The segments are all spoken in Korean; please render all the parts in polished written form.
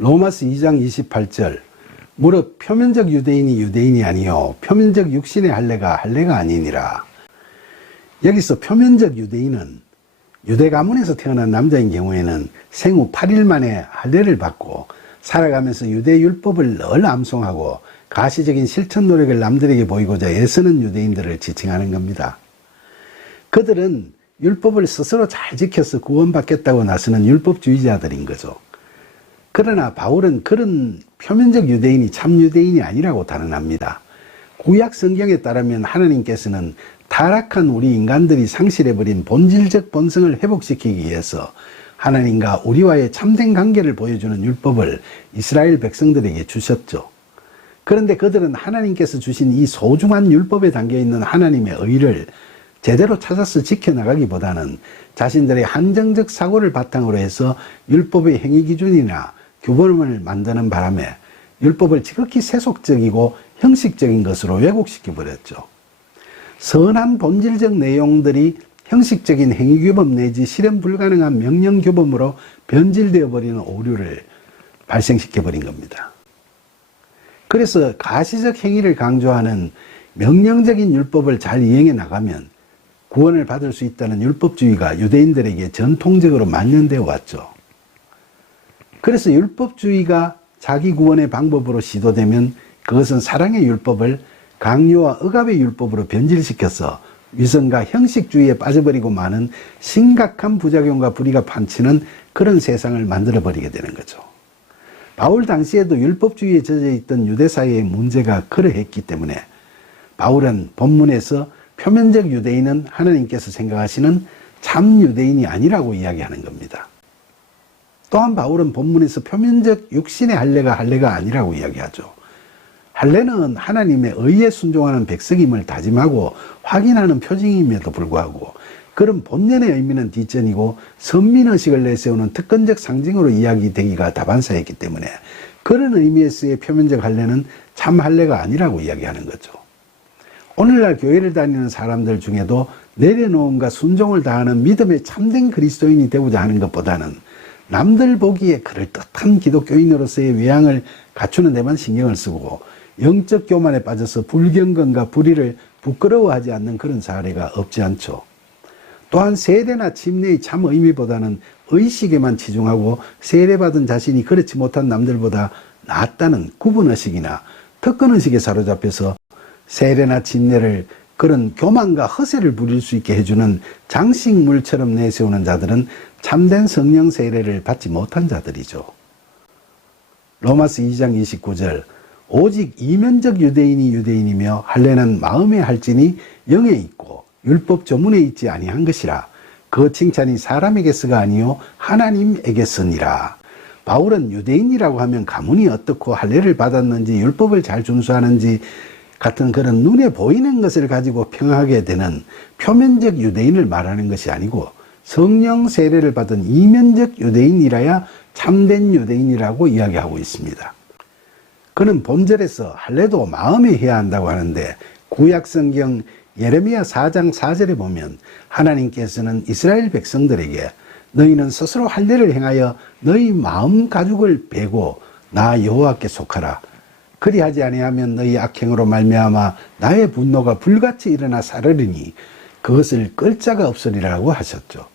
로마서 2장 28절 무릇 표면적 유대인이 유대인이 아니요 표면적 육신의 할례가 할례가 아니니라. 여기서 표면적 유대인은 유대 가문에서 태어난 남자인 경우에는 생후 8일 만에 할례를 받고 살아가면서 유대 율법을 늘 암송하고 가시적인 실천 노력을 남들에게 보이고자 애쓰는 유대인들을 지칭하는 겁니다. 그들은 율법을 스스로 잘 지켜서 구원받겠다고 나서는 율법주의자들인 거죠. 그러나 바울은 그런 표면적 유대인이 참 유대인이 아니라고 단언합니다. 구약 성경에 따르면 하나님께서는 타락한 우리 인간들이 상실해버린 본질적 본성을 회복시키기 위해서 하나님과 우리와의 참된 관계를 보여주는 율법을 이스라엘 백성들에게 주셨죠. 그런데 그들은 하나님께서 주신 이 소중한 율법에 담겨있는 하나님의 의를 제대로 찾아서 지켜나가기보다는 자신들의 한정적 사고를 바탕으로 해서 율법의 행위 기준이나 규범을 만드는 바람에 율법을 지극히 세속적이고 형식적인 것으로 왜곡시켜 버렸죠. 선한 본질적 내용들이 형식적인 행위규범 내지 실현 불가능한 명령규범으로 변질되어 버리는 오류를 발생시켜 버린 겁니다. 그래서 가시적 행위를 강조하는 명령적인 율법을 잘 이행해 나가면 구원을 받을 수 있다는 율법주의가 유대인들에게 전통적으로 만연되어 왔죠. 그래서 율법주의가 자기 구원의 방법으로 시도되면 그것은 사랑의 율법을 강요와 억압의 율법으로 변질시켜서 위선과 형식주의에 빠져버리고 마는 심각한 부작용과 불의가 판치는 그런 세상을 만들어버리게 되는 거죠. 바울 당시에도 율법주의에 젖어있던 유대사회의 문제가 그러했기 때문에 바울은 본문에서 표면적 유대인은 하나님께서 생각하시는 참 유대인이 아니라고 이야기하는 겁니다. 또한 바울은 본문에서 표면적 육신의 할례가 할례가 아니라고 이야기하죠. 할례는 하나님의 의에 순종하는 백성임을 다짐하고 확인하는 표징임에도 불구하고 그런 본연의 의미는 뒷전이고 선민의식을 내세우는 특권적 상징으로 이야기되기가 다반사였기 때문에 그런 의미에서의 표면적 할례는 참 할례가 아니라고 이야기하는 거죠. 오늘날 교회를 다니는 사람들 중에도 내려놓음과 순종을 다하는 믿음의 참된 그리스도인이 되고자 하는 것보다는 남들 보기에 그럴듯한 기독교인으로서의 외양을 갖추는 데만 신경을 쓰고 영적 교만에 빠져서 불경건과 불의를 부끄러워하지 않는 그런 사례가 없지 않죠. 또한 세례나 침례의 참 의미보다는 의식에만 치중하고 세례받은 자신이 그렇지 못한 남들보다 낫다는 구분의식이나 특권의식에 사로잡혀서 세례나 침례를 그런 교만과 허세를 부릴 수 있게 해주는 장식물처럼 내세우는 자들은 참된 성령 세례를 받지 못한 자들이죠. 로마서 2장 29절 오직 이면적 유대인이 유대인이며 할례는 마음에 할지니 영에 있고 율법 조문에 있지 아니한 것이라. 그 칭찬이 사람에게서가 아니요 하나님에게서니라. 바울은 유대인이라고 하면 가문이 어떻고 할례를 받았는지 율법을 잘 준수하는지 같은 그런 눈에 보이는 것을 가지고 평하게 되는 표면적 유대인을 말하는 것이 아니고 성령 세례를 받은 이면적 유대인이라야 참된 유대인이라고 이야기하고 있습니다. 그는 본절에서 할례도 마음에 해야 한다고 하는데 구약성경 예레미야 4장 4절에 보면 하나님께서는 이스라엘 백성들에게 너희는 스스로 할례를 행하여 너희 마음 가죽을 베고 나 여호와께 속하라. 그리하지 아니하면 너희 악행으로 말미암아 나의 분노가 불같이 일어나 사르리니 그것을 끌 자가 없으리라고 하셨죠.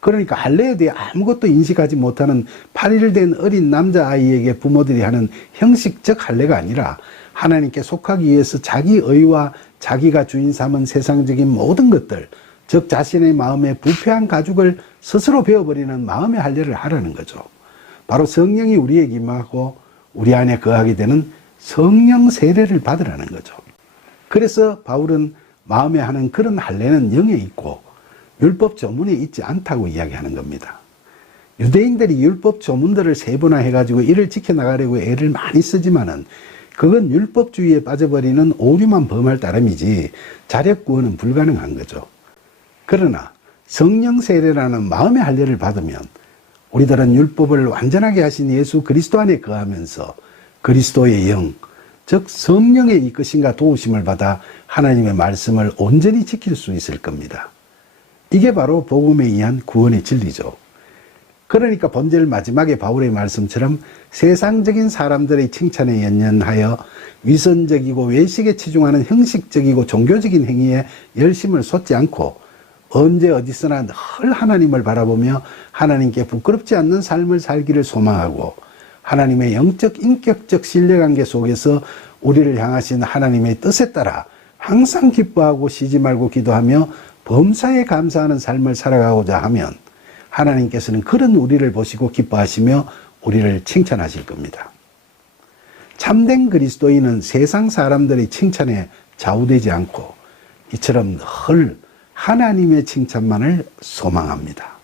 그러니까 할례에 대해 아무것도 인식하지 못하는 8일 된 어린 남자아이에게 부모들이 하는 형식적 할례가 아니라 하나님께 속하기 위해서 자기 의와 자기가 주인 삼은 세상적인 모든 것들, 즉 자신의 마음에 부패한 가죽을 스스로 베어버리는 마음의 할례를 하라는 거죠. 바로 성령이 우리에게 임하고 우리 안에 거하게 되는 성령 세례를 받으라는 거죠. 그래서 바울은 마음에 하는 그런 할례는 영에 있고 율법 조문에 있지 않다고 이야기하는 겁니다. 유대인들이 율법 조문들을 세분화해가지고 이를 지켜나가려고 애를 많이 쓰지만은 그건 율법주의에 빠져버리는 오류만 범할 따름이지 자력 구원은 불가능한 거죠. 그러나 성령 세례라는 마음의 할례를 받으면 우리들은 율법을 완전하게 하신 예수 그리스도 안에 거하면서 그리스도의 영, 즉 성령의 이끄심과 도우심을 받아 하나님의 말씀을 온전히 지킬 수 있을 겁니다. 이게 바로 복음에 의한 구원의 진리죠. 그러니까 본절 마지막에 바울의 말씀처럼 세상적인 사람들의 칭찬에 연연하여 위선적이고 외식에 치중하는 형식적이고 종교적인 행위에 열심을 쏟지 않고 언제 어디서나 늘 하나님을 바라보며 하나님께 부끄럽지 않는 삶을 살기를 소망하고 하나님의 영적 인격적 신뢰관계 속에서 우리를 향하신 하나님의 뜻에 따라 항상 기뻐하고 쉬지 말고 기도하며 범사에 감사하는 삶을 살아가고자 하면 하나님께서는 그런 우리를 보시고 기뻐하시며 우리를 칭찬하실 겁니다. 참된 그리스도인은 세상 사람들의 칭찬에 좌우되지 않고 이처럼 늘 하나님의 칭찬만을 소망합니다.